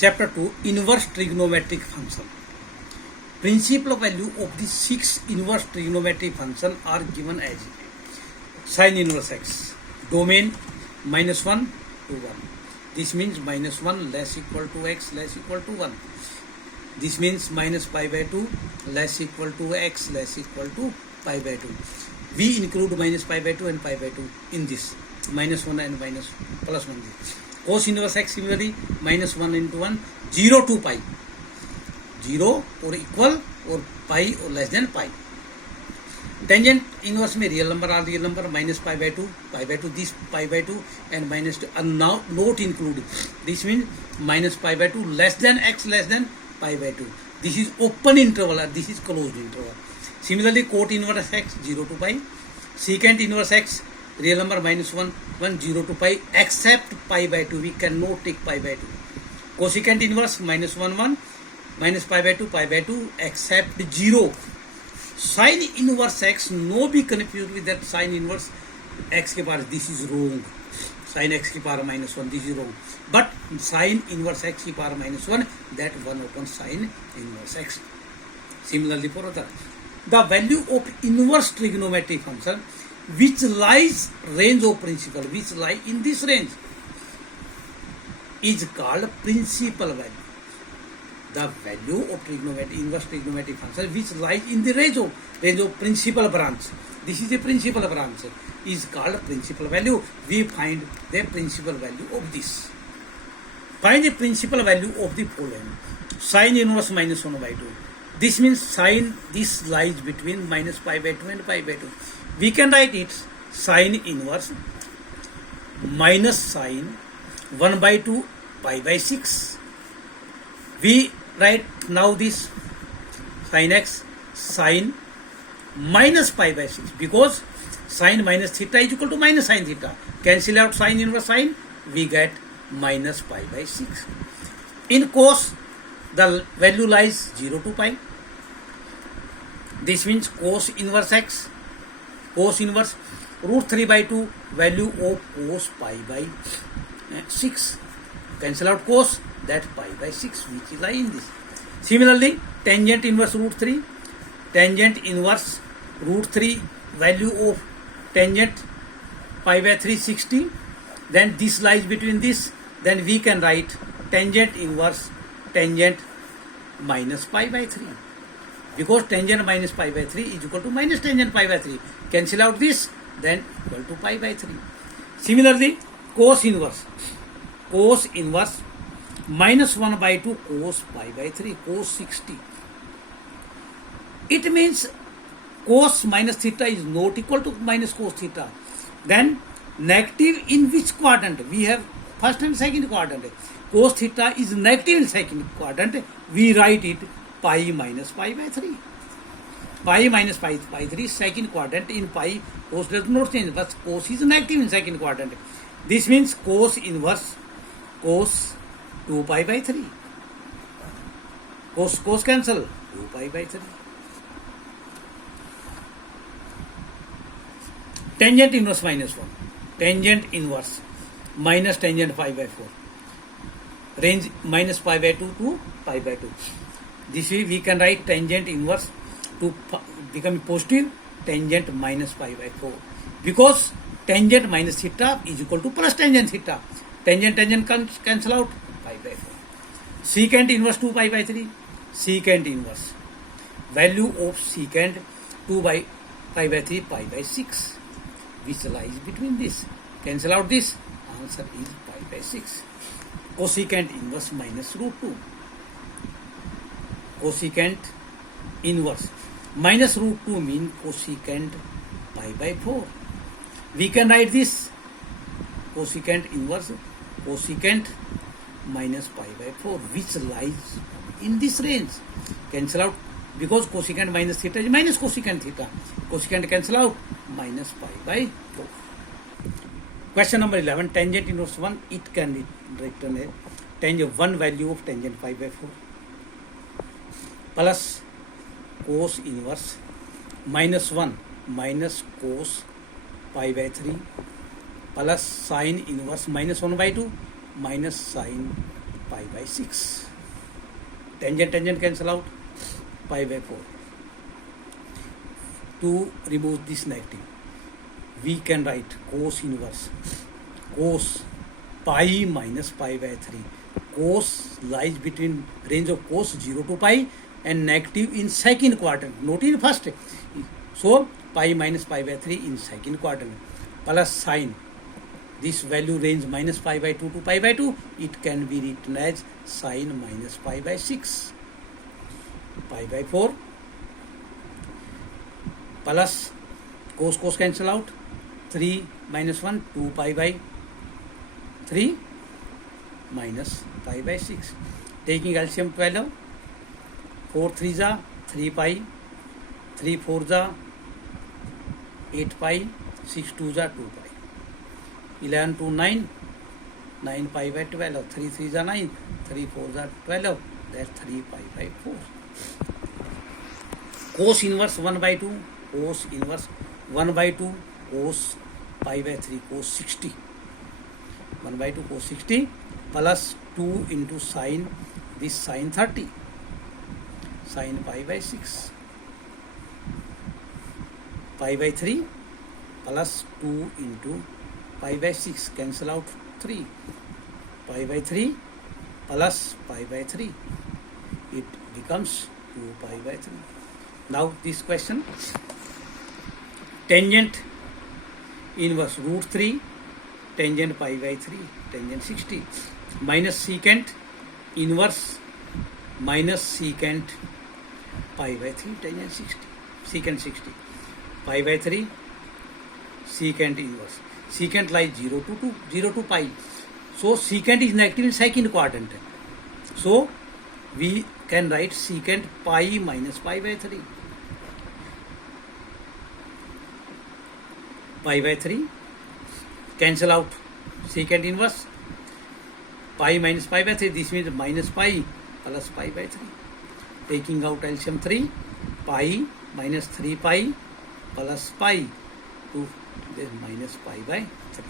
Chapter 2, Inverse Trigonometric Function. Principal value of the 6 inverse trigonometric function are given as sin inverse x. Domain -1 to 1. This means -1 less equal to x less equal to 1. This means minus pi by 2 less equal to x less equal to pi by 2. We include minus pi by 2 and pi by 2 in this. -1 and minus plus 1. Cos inverse x similarly -1 into 1, 0 to pi. 0 or equal or pi or less than pi. Tangent inverse में real number are real number, minus pi by 2, this pi by 2 and minus 2 are now not included. This means minus pi by 2 less than x less than pi by 2. This is open interval and this is closed interval. Similarly, cot inverse x 0 to pi, secant inverse x real number -1, 0 to pi except pi by 2. We cannot take pi by 2. Cosecant inverse -1, 1 minus pi by 2 except 0. Sin inverse x no be confused with that sin inverse x के पार. This is wrong. Sin x की power -1 this is wrong. But sin inverse x की power -1 that 1 upon sin inverse x. Similarly for other, the value of inverse trigonometric function which lies range of principal, which lie in this range, is called principal value. The value of inverse trigonometric function which lies in the range of principal branch. This is a principal branch, is called principal value. We find the principal value of this. Find the principal value of the following. Sin inverse -1 by 2. This means sin, this lies between minus pi by 2 and pi by 2. We can write it sin inverse minus sin 1 by 2 pi by 6. We write now this sin x sin minus pi by 6 because sin minus theta is equal to minus sin theta. Cancel out sin inverse sin, we get minus pi by 6. In cos, the value lies 0 to pi. This means cos inverse x, cos inverse √3 by 2 value of cos pi by 6. Cancel out cos, that pi by 6 which lie in this. Similarly, tangent inverse √3, tangent inverse √3 value of tangent pi by 3 60. Then this lies between this. Then we can write tangent inverse tangent minus pi by 3. Because tangent minus pi by 3 is equal to minus tangent pi by 3. Cancel out this, then equal to pi by 3. Similarly, cos inverse -1 by 2 cos pi by 3, cos 60. It means cos minus theta is not equal to minus cos theta. Then negative in which quadrant? We have first and second quadrant. Cos theta is negative in second quadrant. We write it pi minus pi by 3. Pi minus pi by 3 second quadrant. In pi cos does not change, but cos is negative in second quadrant. This means cos inverse cos 2 pi by 3. Cos cancel 2 pi by 3. Tangent inverse -1. Tangent inverse minus tangent pi by 4. Range minus pi by 2 to pi by 2. This way we can write tangent inverse to become positive, tangent minus pi by 4. Because tangent minus theta is equal to plus tangent theta. Tangent cancel out, pi by 4. Secant inverse 2 pi by 3. Secant inverse value of secant 2 by pi by 3 pi by 6, which lies between this. Cancel out this, answer is pi by 6. Cosecant inverse minus √2. Cosecant inverse minus √2 means cosecant pi by 4. We can write this cosecant inverse cosecant minus pi by 4, which lies in this range. Cancel out because cosecant minus theta is minus cosecant theta. Cosecant cancel out, minus pi by 4. Question number 11, tangent inverse 1, it can be written as tangent 1 value of tangent pi by 4 plus cos inverse -1 minus cos pi by 3 plus sin inverse -1 by 2 minus sin pi by 6. Tangent cancel out, pi by 4. To remove this negative, we can write cos inverse, cos pi minus pi by 3. Cos lies between range of cos 0 to pi and negative in second quadrant, not in first. So pi minus pi by 3 in second quadrant, plus sine. This value range minus pi by 2 to pi by 2. It can be written as sine minus pi by 6. Pi by 4 plus cos cancel out. 3 minus 1, 2 pi by 3 minus pi by 6. Taking LCM 12. 4 3 जा 3 pi, 3 4 जा 8 pi, 6 2 जा 2 pi. 11 to 9, 9 pi by 12. 3 3 जा 9, 3 4 जा 12. That's 3 pi by 4. Cos inverse 1 by 2, cos inverse 1 by 2, cos pi by 3, cos 60. 1 by 2 cos 60 plus 2 into sine, this sine 30, sine pi by 6. Pi by 3 plus 2 into pi by 6, cancel out 3. Pi by 3 plus pi by 3, it becomes 2 pi by 3. Now this question, tangent inverse root 3, tangent pi by 3, tangent 60, minus secant inverse minus secant pi by 3, tangent 60, secant 60, pi by 3, secant inverse. Secant lies 0 to 2, 0 to pi. So secant is negative in second quadrant. So we can write secant pi minus pi by 3. Pi by 3, cancel out secant inverse. Pi minus pi by 3, this means minus pi plus pi by 3. Taking out LCM 3, pi minus 3 pi plus pi to this minus pi by 3.